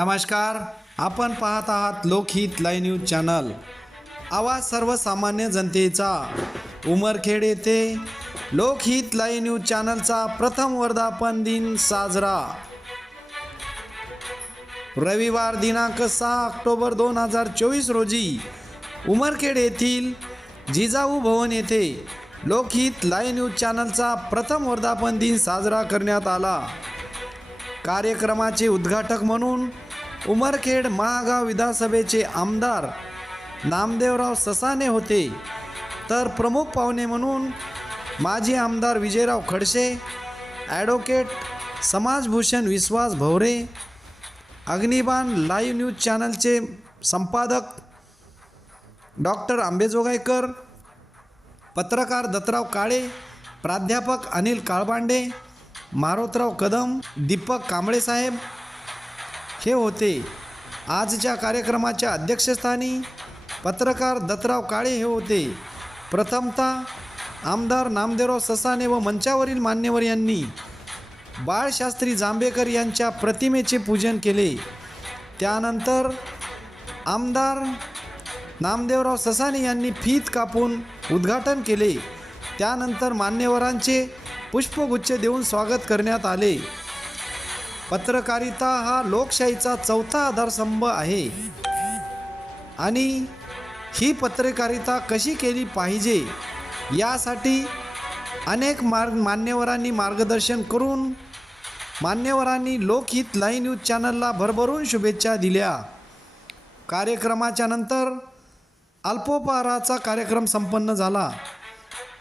नमस्कार, आपण पाहत आहात लोकहित लाईव्ह न्यूज चॅनल। आवाज सर्वसामान्य जनतेचा। उमरखेड येथे लोकहित लाईव्ह न्यूज चॅनलचा प्रथम वर्धापन दिन साजरा। रविवार दिनांक 6 ऑक्टोबर 2024 रोजी उमरखेड येथील जिजाऊ भवन येथे लोकहित लाईव्ह न्यूज चॅनलचा प्रथम वर्धापन दिन साजरा करण्यात आला। कार्यक्रमाचे उद्घाटक म्हणून उमरखेड महागाव विधानसभेचे आमदार नामदेवराव ससाने होते, तर प्रमुख पाहुणे म्हणून माजी आमदार विजयराव खडसे, ॲडव्होकेट समाजभूषण विश्वास भवरे, अग्निबाण लाईव्ह न्यूज चॅनलचे संपादक डॉक्टर आंबेजोगाईकर, पत्रकार दत्तराव काळे, प्राध्यापक अनिल काळबांडे, मारोतराव कदम, दीपक कांबळे साहेब हे होते। आजच्या कार्यक्रमाच्या अध्यक्षस्थानी पत्रकार दत्तराव काळे हे होते। प्रथमतः आमदार नामदेवराव ससाने व मंचावरील मान्यवर यांनी बाळशास्त्री जांभेकर यांच्या प्रतिमेचे पूजन केले। त्यानंतर आमदार नामदेवराव ससाने यांनी फीत कापून उद्घाटन केले। त्यानंतर मान्यवरांचे पुष्पगुच्छ देऊन स्वागत करण्यात आले। पत्रकारिता हा लोकशाहीचा चौथा आधारस्तंभ आहे आणि ही पत्रकारिता कशी केली पाहिजे यासाठी अनेक मान्यवरांनी मार्गदर्शन करून मान्यवरांनी लोकहित लाईव्ह न्यूज चॅनलला भरभरून शुभेच्छा दिल्या। कार्यक्रमाच्या नंतर अल्पोपहाराचा कार्यक्रम संपन्न झाला।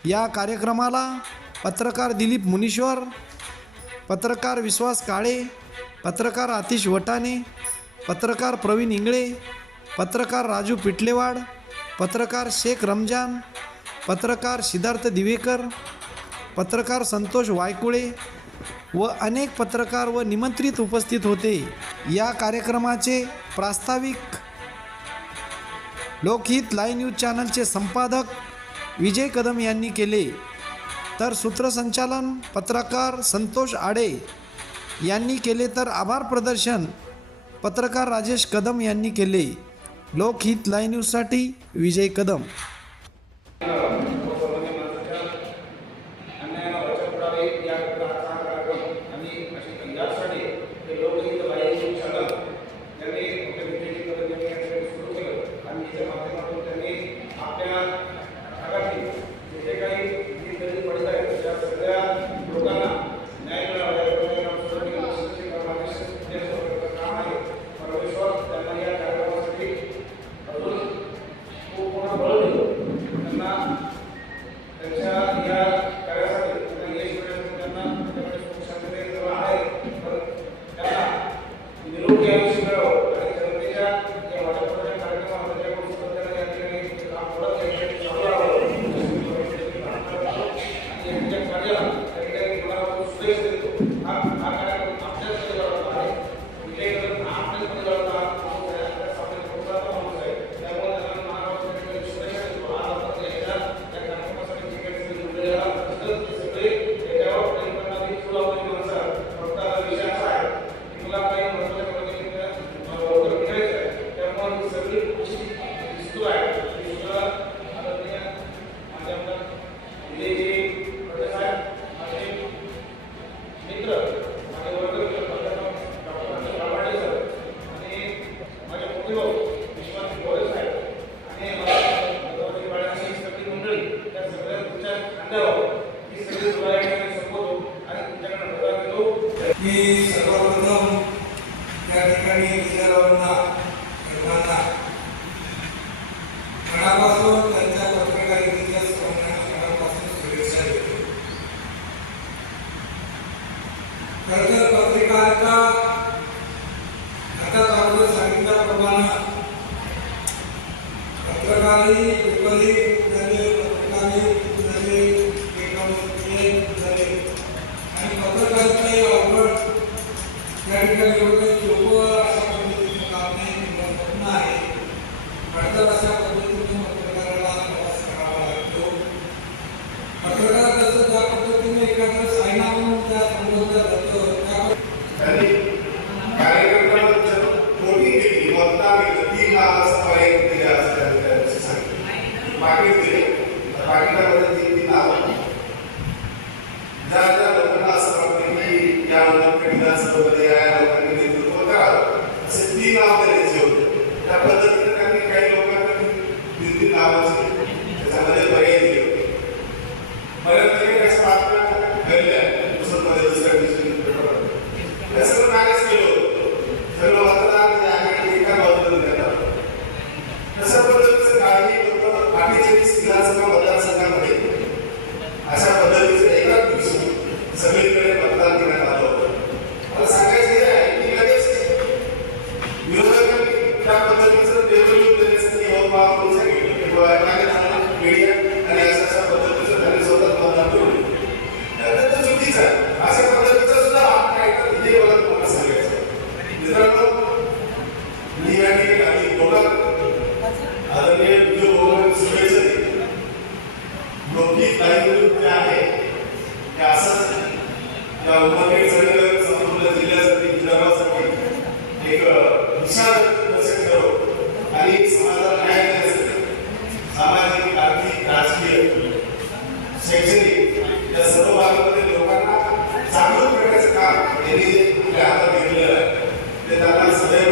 या कार्यक्रमाला पत्रकार दिलीप मुनीश्वर, पत्रकार विश्वास काळे, पत्रकार आतिश वटाणे, पत्रकार प्रवीण इंगळे, पत्रकार राजू पिटलेवाड, पत्रकार शेख रमजान, पत्रकार सिद्धार्थ दिवेकर, पत्रकार संतोष वायकुळे व अनेक पत्रकार व निमंत्रित उपस्थित होते। या कार्यक्रमाचे प्रास्ताविक लोकहित लाईव्ह न्यूज चॅनलचे संपादक विजय कदम यांनी केले, तर सूत्रसंचालन पत्रकार संतोष आडे यांनी केले, तर आभार प्रदर्शन पत्रकार राजेश कदम यांनी केले। लोकहित लाईव्ह न्यूजसाठी विजय कदम। मी सर्वप्रथम या ठिकाणी विजयरावांना मनापासून त्यांच्या पत्रकारितेच्या मनापासून शुभेच्छा देतो। खरं तर पत्रकारिता आता अगोदर सांगितल्याप्रमाणे पत्रकारी पेपरी झाले, पत्रकारी झाले, एकात्मिक झाले आणि पत्रकारिता ही आवड या ठिकाणी एवढं सोपं अशा पद्धतीचं काम नाही, अडचण अशा पद्धतीने पत्रकाराला प्रवास करावा लागतो। पत्रकार जसं ज्या पद्धतीने एखादं सायना म्हणून त्या संबोधलं जातं त्या ज्या ज्या लोकांना असं वाटतं की या लोकांना सर्वपदी या लोकांनी नेतृत्व करावं असे 3 नाव द्यायचे होते. त्या पद्धतीने त्यांनी काही लोकांना 3 नावाचे त्याच्यामध्ये पर्याय दिले होते. बऱ्याच ठिकाणी असं बातम्या घडल्या दुसऱ्या दिवशी हे सगळं मॅनेज केलं होतं. सर्व मतदार जे आहे एका बाजूला देतात. तशा पद्धतीचं काही लोक बाकीचे विधानसभा मतदारसंघामध्ये अशा पद्धतीचं एकाच दिवशी सगळीकडे मतदान घेण्यात आलं होतं. मला सांगायचं हे आहे की लगेच विरोधकांनी त्या पद्धतीचं टेबल देण्यासाठी यवतमाळ सांगितलं की मीडिया आणि अशा पद्धतीचं त्यांनी स्वतः मतदान करून त्यानंतर चुकीचं आहे. अशा पद्धतीचं सुद्धा आपण ऐकत हे मला तुम्हाला सांगायचं मित्रांनो. मी आणि लोकांना आदरणीय विजय भवन सुरेश लौकिक कार्यक्रम जे आहे ते असंच या उमरखेड संपूर्ण जिल्ह्यासाठी विदर्भासाठी एक दिशा दर्शक ठरव आणि समाजाला न्याय देण्यासाठी सामाजिक आर्थिक राजकीय शैक्षणिक या सर्व भागामध्ये लोकांना जागृत करण्याचं काम यांनी आपल्या हातात घेतलेलं आहे. ते त्यांना सदैव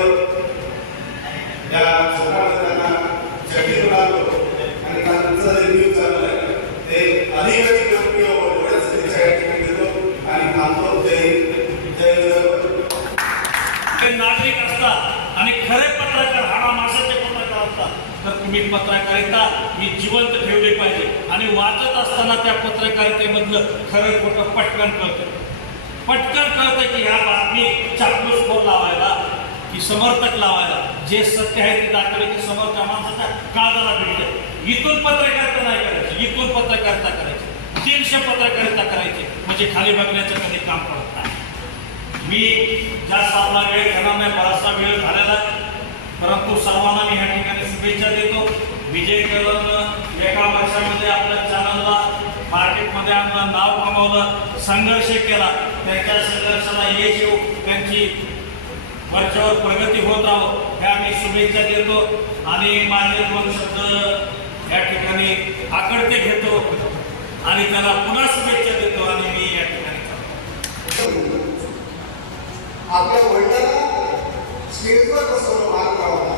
या क्षेत्रामध्ये त्यांना शक्ती लागतो आणि त्यांचा जे न्यूज चालू आहे ते अधिकाधिक लोकप्रिय एवढंच त्याच्या ठिकाणी देतो आणि थांबतो. ते नागरिक असतात आणि खरे पत्रकार हाडा माशाचे पत्रकार असतात तर तुम्ही पत्रकारिता ही जिवंत ठेवली पाहिजे आणि वाचत असताना त्या पत्रकारितेमधलं खरं खोटं पटकन कळतं की ह्या बातमी चापलूसखोर लावायला की समर्थक लावायला जे सत्य आहे ते दाखवले की समोरच्या माणसाच्या काळजाला भेटते. इथून पत्रकारिता नाही करायची, इथून पत्रकारिता करायची, 300 पत्रकारिता करायची म्हणजे खाली बघण्याचं कधी काम पडत नाही. मी जास्त आपला वेळ घेणार नाही, बराचसा वेळ झालेला परंतु सर्वांना मी ह्या ठिकाणी शुभेच्छा देतो. विजय कदम एका वर्षामध्ये आपल्या चॅनलला मार्केटमध्ये आपलं नाव कमावलं, संघर्ष केला, त्यांच्या संघर्षाला यश येऊ, त्यांची वरच्यावर प्रगती होत राहो ह्या मी शुभेच्छा देतो आणि माझे 2 शब्द या ठिकाणी आकडते घेतो आणि त्यांना पुन्हा शुभेच्छा देतो आणि मी या ठिकाणी आपल्या वडिलांना स्टेजवर बसवून मार्ग लावला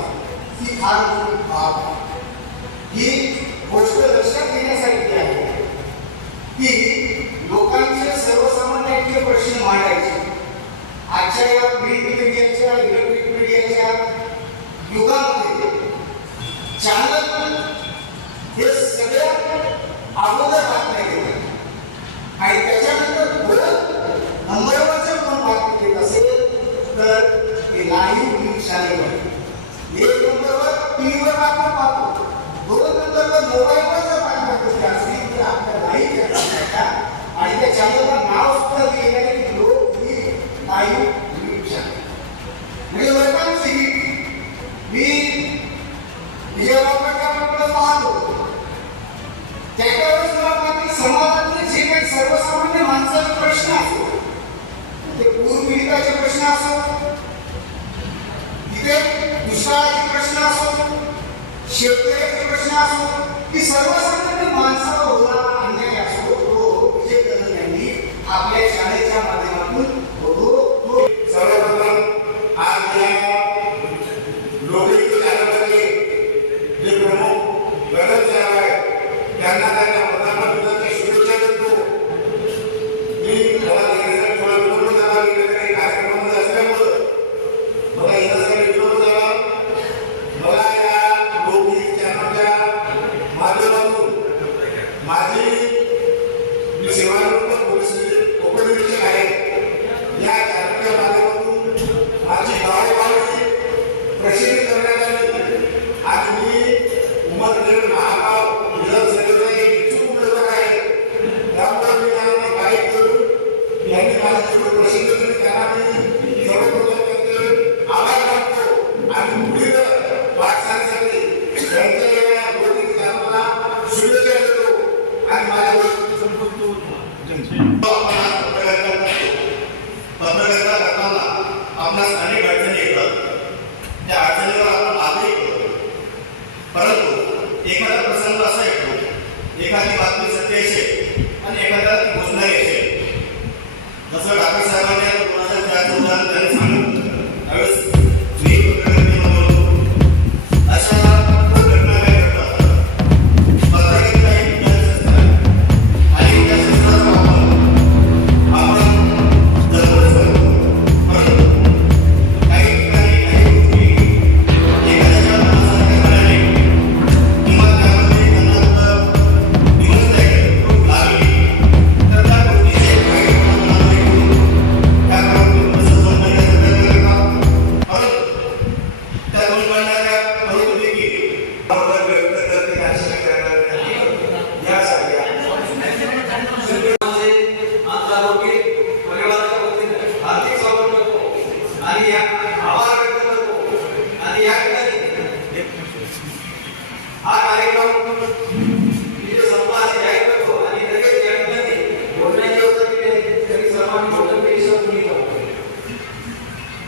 ही फार मोठी बाब ही गोष्ट लक्षात घेण्यासाठी आहे की लोकांचे सर्वसामान्यांचे प्रश्न मांडायचे. आजच्या या प्रिंट मीडियाच्या इलेक्ट्रिक मीडियाच्या युगामध्ये चॅनल हे सगळ्यात अगोदर बातम्या घेतात आणि त्याच्यानंतर पुढं नंबरवरचं कोण बातमी घेत असेल तर ते लाईव्ह न्यूज चॅनलवर 1 नंबरवर टीव्हीवर बातम्या पाहतो, 2 नंबरवर मोबाईलवर जर बातम्या घेतली असतील तर आपल्या लाईव्ह चॅनल आणि त्या चॅनलला नाव सुद्धा दिलेलं आहे की लोक लाईव्ह न्यूज चॅनल म्हणजे लोकांची मी विजयरावकडे पाहतो त्याच्यावर मला वाटतं समाजातले जे काही सर्वसामान्य माणसाचे प्रश्न असतो ते पूरपीडिताचे प्रश्न असो, तिथे दुष्काळाचे प्रश्न असो, शेतकऱ्याचे प्रश्न असो की सर्वसामान्य माणसाला होणारा अन्याय असो तो विजय कदम यांनी आपल्या शाळेच्या माध्यमातून सर्वप्रथम आज या लोकहित चॅनलचे जे प्रमुख घटक जे आहेत त्यांना त्यांच्या मतदानाबद्दलच्या शुभेच्छा देतो. मी मला घेण्यासाठी थोडा विरोध झाला काही कार्यक्रमामध्ये असल्यामुळं मला येण्यासाठी विरोध झाला. मला या लोकहित चॅनलच्या माध्यमातून माझी मी सेवानिवृत्त पोलीस उपनिरीक्षक आहे या चॅनलच्या माध्यमातून माझी गावोगावी प्रसिद्धी करण्यात आली आणि मी उमरखेड महागाव विधानसभेचा एक इच्छुक उमेदवार आहे. त्यामुळे मी त्यांना गाईड करून यांनी माझी प्रसिद्धी केली त्यांना मी सर्वप्रथम त्यांचे आभार मानतो आणि पुढील वाटचालीसाठी त्यांच्या या गोष्टी चॅनलला शुभेच्छा देतो आणि माझ्या संपूर्ण पत्रकारिता करताना आपणास अनेक अडचणी येतात. त्या अडचणीवर आपण मागणी करतो परंतु एखादा प्रसंग असा येतो, एखादी बातमी सत्य असेल आणि एखाद्याला ती घोषणा येते